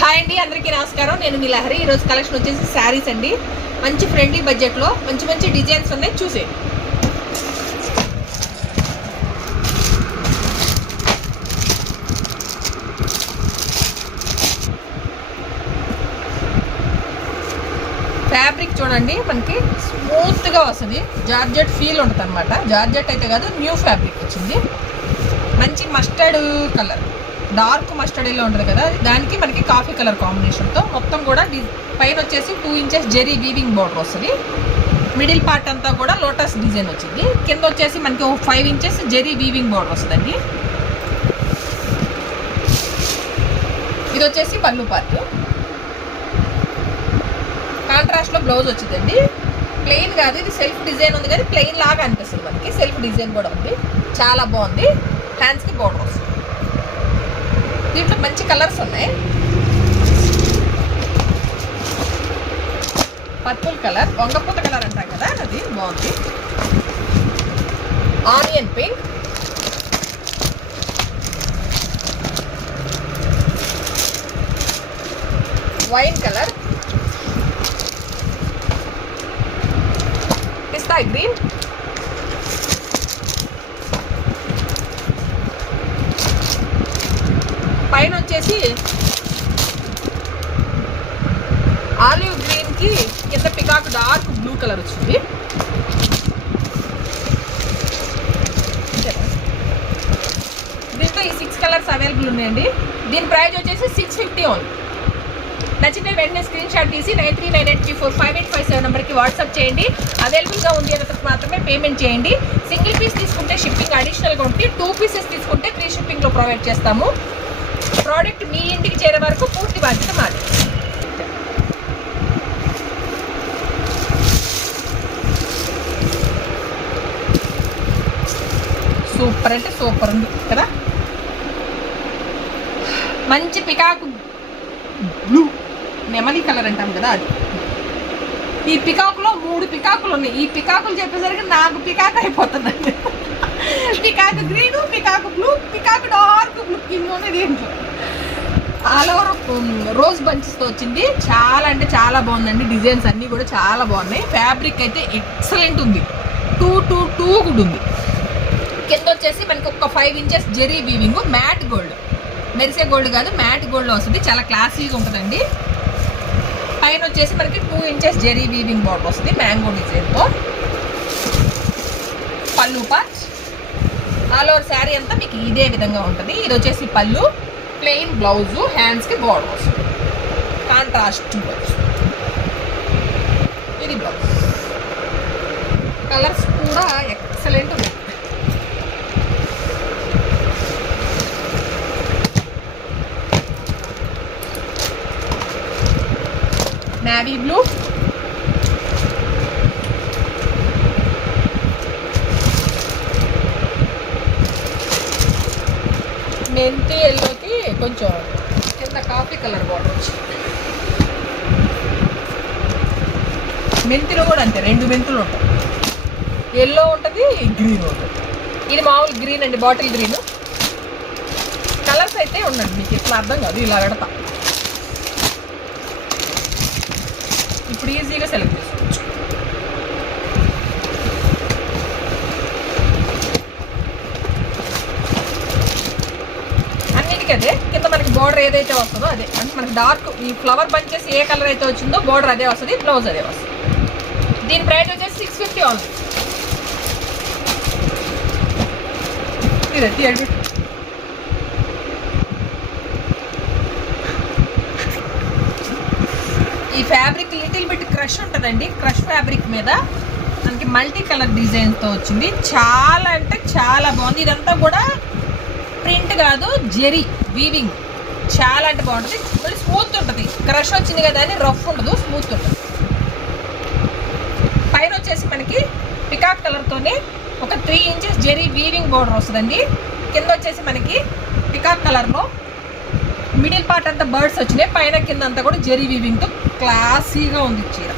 Hi అండి, అందరికీ నమస్కారం. నేను మీ లహరి. ఈరోజు కలెక్షన్ వచ్చేసి శారీస్ అండి. మంచి ఫ్రెండ్లీ బడ్జెట్లో మంచి మంచి డిజైన్స్ ఉన్నాయి, చూసేయండి. ఫ్యాబ్రిక్ చూడండి, మనకి స్మూత్గా వస్తుంది. జార్జెట్ ఫీల్ ఉంటుంది అనమాట. జార్జెట్ అయితే కాదు, న్యూ ఫ్యాబ్రిక్ వచ్చింది. మంచి mustard colour, dark mustard yellow ఉంటుంది కదా, దానికి మనకి కాఫీ కలర్ కాంబినేషన్తో మొత్తం కూడా పైన వచ్చేసి 2 ఇంచెస్ జెరీ వీవింగ్ బోర్డర్ వస్తుంది. మిడిల్ పార్ట్ అంతా కూడా లోటస్ డిజైన్ వచ్చింది. కింద వచ్చేసి మనకి 5 ఇంచెస్ జెరీ వీవింగ్ బోర్డర్ వస్తుందండి. ఇది వచ్చేసి పళ్ళు పార్ట్. కాంట్రాస్ట్లో బ్లౌజ్ వచ్చిందండి. ప్లెయిన్ కాదు, ఇది సెల్ఫ్ డిజైన్ ఉంది కానీ ప్లెయిన్ లాగా అనిపిస్తుంది. మనకి సెల్ఫ్ డిజైన్ కూడా ఉంది, చాలా బాగుంది. హ్యాండ్స్కి బోర్డర్ వస్తుంది. దీంట్లో మంచి కలర్స్ ఉన్నాయి. పర్పుల్ కలర్, వంగపూత కలర్ అంటాం కదా, అది బాగుంది. ఆనియన్ పింక్, వైన్ కలర్, పిస్తా గ్రీన్, పైన వచ్చేసి ఆలివ్ గ్రీన్కి కింద పికాక్ డార్క్ బ్లూ కలర్ వచ్చింది. దీంట్లో ఈ 6 కలర్స్ అవైలబుల్ ఉన్నాయండి. దీని ప్రైస్ వచ్చేసి 650 ఓన్లీ. నచ్చిన వెంటనే స్క్రీన్ షాట్ తీసి 9398345857 నెంబర్కి వాట్సాప్ చేయండి. అవైలబుల్గా ఉంది అన్నప్పుడు మాత్రమే పేమెంట్ చేయండి. సింగిల్ పీస్ తీసుకుంటే షిప్పింగ్ అడిషనల్గా ఉంటుంది. 2 పీసెస్ తీసుకుంటే ఫ్రీ షిప్పింగ్లో ప్రొవైడ్ చేస్తాము. ప్రోడక్ట్ మీ ఇంటికి చేరే వరకు పూర్తి బాధ్యత మాది. సూపర్ అంటే సూపర్ ఉంది కదా. మంచి పికాకు బ్లూ, నెమలి కలర్ అంటాం కదా, అది. ఈ పికాకులో 3 పికాకులు ఉన్నాయి. ఈ పికాకులు చెప్పేసరికి నాకు పికాక్ అయిపోతుందండి. Peacock green, peacock blue, peacock dark blue కింద ఉన్నది. ఏంటో ఆల్ ఓవర్ రోజ్ బంచెస్తో వచ్చింది. చాలా అంటే చాలా బాగుందండి. డిజైన్స్ అన్నీ కూడా చాలా బాగున్నాయి. ఫ్యాబ్రిక్ అయితే ఎక్సలెంట్ ఉంది. 2 కూడా ఉంది. కింద వచ్చేసి మనకి ఒక 5 inches zari weaving, matte gold, మెరిసే గోల్డ్ కాదు, మ్యాట్ గోల్డ్లో వస్తుంది. చాలా క్లాసీగా ఉంటుందండి. పైన వచ్చేసి మనకి 2 ఇంచెస్ జెరీ వీవింగ్ బోర్డర్ వస్తుంది మ్యాంగో డిజైన్తో. పళ్ళు పార్ట్ ఆల్ ఓవర్ శారీ అంతా మీకు ఇదే విధంగా ఉంటుంది. ఇది వచ్చేసి పళ్ళు, ప్లెయిన్ బ్లౌజ్, హ్యాండ్స్కి బోర్డర్ వస్తుంది. Contrast blouse. ఇది బ్లౌజ్. కలర్స్ కూడా ఎక్సలెంట్ ఉన్నాయి. నేవీ బ్లూ, మెంతి ఎల్లోకి కొంచెం కింద కాఫీ కలర్ బార్డర్ వచ్చింది. మెంతిలో కూడా అంతే, 2 మెంతులు ఉంటాయి. ఎల్లో ఉంటుంది, గ్రీన్ ఉంటుంది. ఇది మామూలు గ్రీన్ అండి, బాటిల్ గ్రీన్. కలర్స్ అయితే ఉండండి, మీకు ఇట్లా అర్థం కాదు, ఇలా పెడతా. ఇప్పుడు ఈజీగా సెలెక్ట్ చేసుకోవచ్చు. అన్నిటికీ అదే. కింద మనకి బోర్డర్ ఏదైతే వస్తుందో అదే, అంటే మనకి డార్క్ ఈ ఫ్లవర్ బంచెస్ ఏ కలర్ అయితే వచ్చిందో బోర్డర్ అదే వస్తుంది, బ్లౌజ్ అదే వస్తుంది. దీని ప్రైస్ వచ్చేసి 650 ఓన్లీ. ఇది ఈ ఫ్యాబ్రిక్ లిటిల్ బిట్ క్రష్ ఉంటుందండి. క్రష్ ఫ్యాబ్రిక్ మీద మనకి మల్టీ కలర్ డిజైన్తో వచ్చింది. చాలా అంటే చాలా బాగుంది. ఇదంతా కూడా ప్రింట్ కాదు, జెరీ వీవింగ్. చాలా అంటే బాగుంటుంది. మళ్ళీ స్మూత్ ఉంటుంది. క్రష్ వచ్చింది కదా అని రఫ్ ఉండదు, స్మూత్ ఉంటుంది. పైన వచ్చేసి మనకి పికాక్ కలర్తోనే ఒక 3 ఇంచెస్ జెరీ వీవింగ్ బోర్డర్ వస్తుందండి. కింద వచ్చేసి మనకి పికాక్ కలర్లో మిడిల్ పార్ట్ అంతా బర్డ్స్ వచ్చినాయి. పైన కింద అంతా కూడా జెరీ వీవింగ్తో క్లాసీగా ఉంది చీర.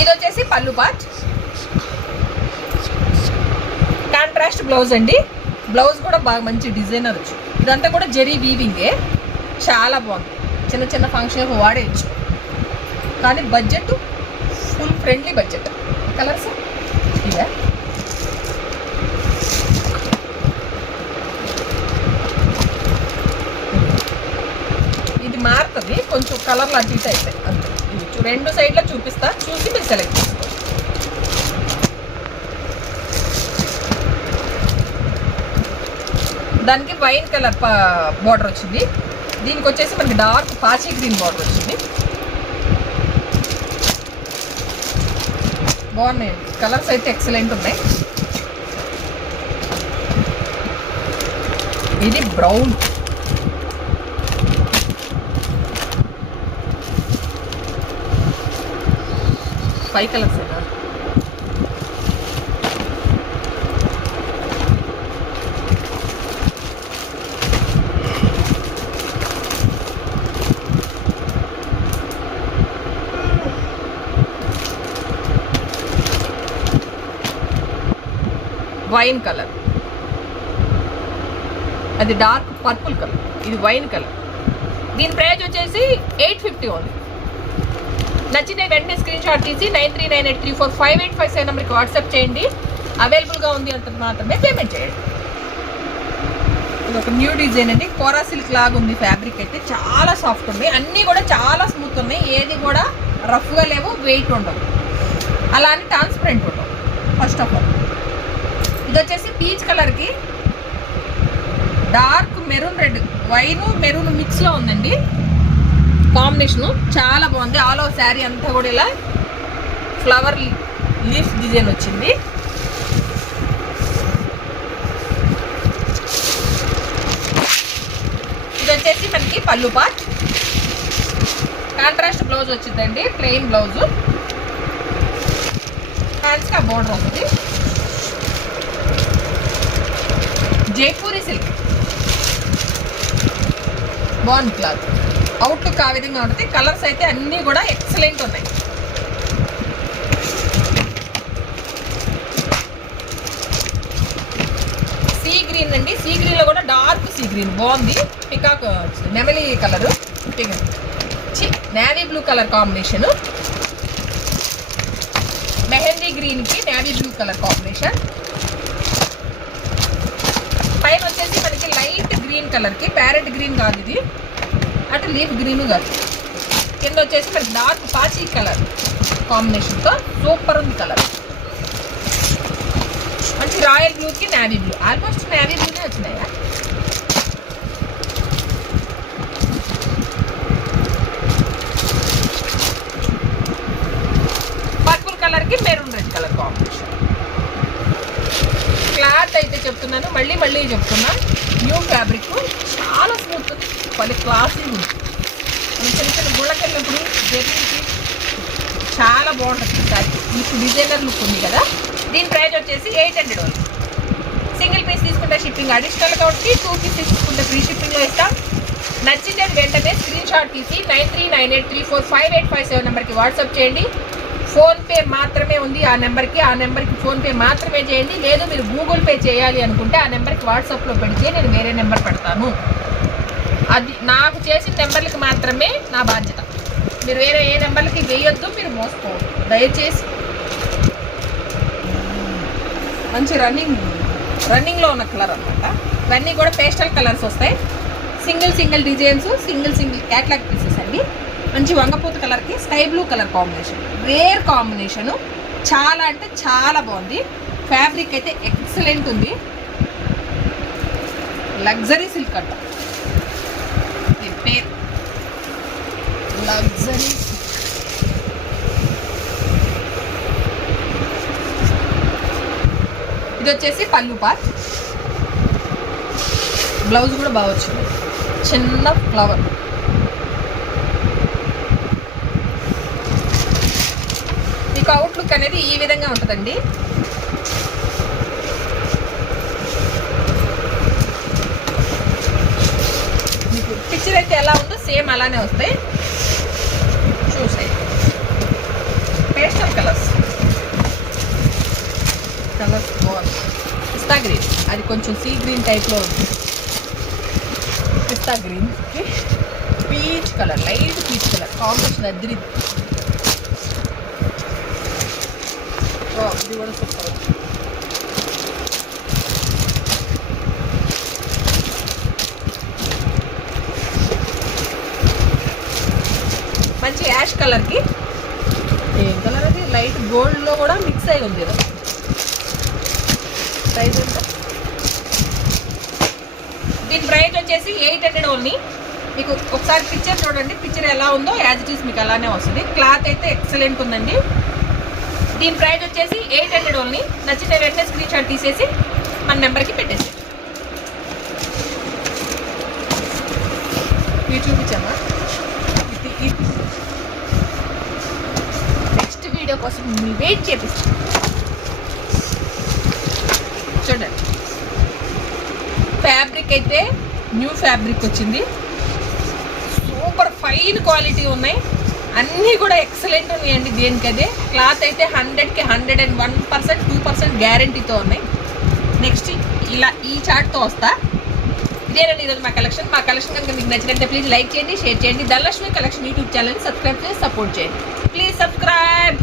ఇది వచ్చేసి పళ్ళు పార్ట్, కాంట్రాస్ట్ బ్లౌజ్ అండి. బ్లౌజ్ కూడా బాగా మంచి డిజైనర్ వచ్చు. ఇదంతా కూడా జరీ వీవింగే, చాలా బాగుంది. చిన్న చిన్న ఫంక్షన్కి వాడేయచ్చు. కానీ budget full friendly budget. Colours ఇవే. ఇది మారుతుంది కొంచెం కలర్లు అటు ఇటు అయితే అంతే. ఇది 2 సైడ్లో చూపిస్తా, చూసి మీరు సెలెక్ట్ చేసుకోండి. దానికి వైన్ కలర్ బార్డర్ వచ్చింది. దీనికి వచ్చేసి మనకి డార్క్ పాచి గ్రీన్ బార్డర్ వచ్చింది. బాగున్నాయండి కలర్స్ అయితే, ఎక్సలెంట్ ఉన్నాయి. ఇది బ్రౌన్, ఫైవ్ కలర్స్ అయినా వైన్ కలర్, అది డార్క్ పర్పుల్ కలర్, ఇది వైన్ కలర్. దీని ప్రైస్ వచ్చేసి 850 ఓన్లీ. నచ్చితే వెంటనే స్క్రీన్ షాట్ తీసి 9398345857 నెంబర్కి వాట్సాప్ చేయండి. అవైలబుల్గా ఉంది అంత మాత్రమే పేమెంట్ చేయండి. ఇది ఒక న్యూ డిజైన్ అండి. కోరా సిల్క్ లాగా ఉంది ఫ్యాబ్రిక్ అయితే, చాలా సాఫ్ట్ ఉంది. అన్నీ కూడా చాలా స్మూత్ ఉన్నాయి. ఏది కూడా రఫ్గా లేవు, వెయిట్ ఉండవు, అలా అని ట్రాన్స్పరెంట్ ఉండవు. ఫస్ట్ ఆఫ్ ఆల్ ఇది వచ్చేసి పీచ్ కలర్కి dark maroon red, wine maroon మిక్స్లో ఉందండి కాంబినేషను. చాలా బాగుంది. ఆల్ ఓవర్ శారీ అంతా కూడా ఇలా ఫ్లవర్ లీఫ్ డిజైన్ వచ్చింది. ఇది వచ్చేసి మనకి పళ్ళు పార్ట్. కాంట్రాస్ట్ బ్లౌజ్ వచ్చిందండి, ప్లెయిన్ బ్లౌజ్. హ్యాండ్స్కి ఆ బోర్డర్ వస్తుంది. జైపూరి సిల్క్ బాగుంది క్లాత్. అవుట్లుక్ ఆ విధంగా ఉంటుంది. కలర్స్ అయితే అన్నీ కూడా ఎక్సలెంట్ ఉన్నాయి. సీ గ్రీన్ అండి. సీ గ్రీన్లో కూడా డార్క్ సీ గ్రీన్ బాగుంది. పికాక్ నెమలి colour, navy blue colour combination. Mehndi గ్రీన్కి నేవీ బ్లూ కలర్ కాంబినేషన్. పైన వచ్చేసి మనకి లైట్ గ్రీన్ కలర్కి, ప్యారెట్ గ్రీన్ కాదు ఇది, అటు లీఫ్ గ్రీన్ కాదు. కింద వచ్చేసి మనకి డార్క్ పాచి కలర్ కాంబినేషన్తో సూపర్ ఉంది కలర్. మంచి రాయల్ బ్లూకి నేవీ బ్లూ, ఆల్మోస్ట్ నేవీ బ్లూనే వచ్చినాయా. పర్పుల్ కలర్కి maroon red colour combination. Cloth అయితే చెప్తున్నాను, మళ్ళీ మళ్ళీ చెప్తున్నా, న్యూ ఫ్యాబ్రిక్, చాలా స్మూత్, పది క్లాసీ ఉంది. మనం చిన్న చిన్న గుళ్ళకి వెళ్ళినప్పుడు జర్నీకి చాలా బాగుంటుంది. ఈసారి మీకు డిజైనర్ లుక్ ఉంది కదా. దీని ప్రైస్ వచ్చేసి 800 ఓన్లీ. సింగిల్ పీస్ తీసుకుంటే షిప్పింగ్ అడిషనల్ కాబట్టి, 2 పీసెస్ తీసుకుంటే ఫ్రీ షిప్పింగ్లో ఇస్తాం. నచ్చితే వెంటనే స్క్రీన్ షాట్ తీసి 9398345857 నెంబర్కి వాట్సాప్ చేయండి. ఫోన్పే మాత్రమే ఉంది ఆ నెంబర్కి ఫోన్పే మాత్రమే చేయండి. లేదు మీరు గూగుల్ పే చేయాలి అనుకుంటే ఆ నెంబర్కి వాట్సాప్లో పెడితే నేను వేరే నెంబర్ పెడతాను. అది నాకు చేసిన నెంబర్లకి మాత్రమే నా బాధ్యత. మీరు వేరే ఏ నెంబర్లకి వేయొద్దు, మీరు మోసపోవద్దు దయచేసి. మంచి రన్నింగ్లో ఉన్న కలర్ అనమాట. ఇవన్నీ కూడా పేస్టల్ కలర్స్ వస్తాయి. Single designs, single catalogue pieces అండి. మంచి వంగపూత కలర్కి sky blue colour combination, rare combination. చాలా అంటే చాలా బాగుంది. ఫ్యాబ్రిక్ అయితే ఎక్సలెంట్ ఉంది. లగ్జరీ సిల్క్ అంట దీని పేరు, లగ్జరీ సిల్క్. ఇది వచ్చేసి పళ్ళు పార్ట్. బ్లౌజ్ కూడా బాగా వచ్చింది, చిన్న ఫ్లవర్. మీకు అవుట్లుక్ అనేది ఈ విధంగా ఉంటుందండి. మీకు పిక్చర్ అయితే ఎలా ఉందో సేమ్ అలానే వస్తాయి. చూసాయి పేస్టల్ కలర్స్ బాగుంది. పిస్తా గ్రీన్. అది కొంచెం సీ గ్రీన్ టైప్లో ఉంది. పిస్తా గ్రీన్కి peach colour, light peach colour combination అద్దరి. ఇది కూడా సూపర్. మంచి యాష్ కలర్కి ఏం కలర్ అది, లైట్ గోల్డ్లో కూడా మిక్స్ అయి ఉంది కదా. ప్రైస్ ఎంత? దీని ప్రైస్ వచ్చేసి 800 ఓన్లీ. మీకు ఒకసారి పిక్చర్ చూడండి, పిక్చర్ ఎలా ఉందో యాజ్ ఇట్ ఈస్ మీకు అలానే వస్తుంది. క్లాత్ అయితే ఎక్సలెంట్ ఉందండి. దీని ప్రైస్ వచ్చేసి 800 ఓన్లీ. నచ్చిన వెంటనే స్క్రీన్ షాట్ తీసేసి మన నెంబర్కి పెట్టేసి ఇవి చూపించామా. నెక్స్ట్ వీడియో కోసం మీరు వెయిట్ చేపిస్తాం. చూడండి, ఫ్యాబ్రిక్ అయితే న్యూ ఫ్యాబ్రిక్ వచ్చింది. సూపర్ ఫైన్ క్వాలిటీ ఉన్నాయి, అన్నీ కూడా ఎక్సలెంట్ ఉన్నాయండి. దేనికదే క్లాత్ అయితే 100కి 101%, 2% గ్యారంటీతో ఉన్నాయి. నెక్స్ట్ ఇలా ఈ చార్ట్తో వస్తా. ఇదేనండి ఈరోజు మా కలెక్షన్. మా కలెక్షన్ కనుక మీకు నచ్చినట్లయితే ప్లీజ్ లైక్ చేయండి, షేర్ చేయండి. ధనలక్ష్మి కలెక్షన్ యూట్యూబ్ ఛానల్ని సబ్స్క్రైబ్ చేసి సపోర్ట్ చేయండి. Please subscribe.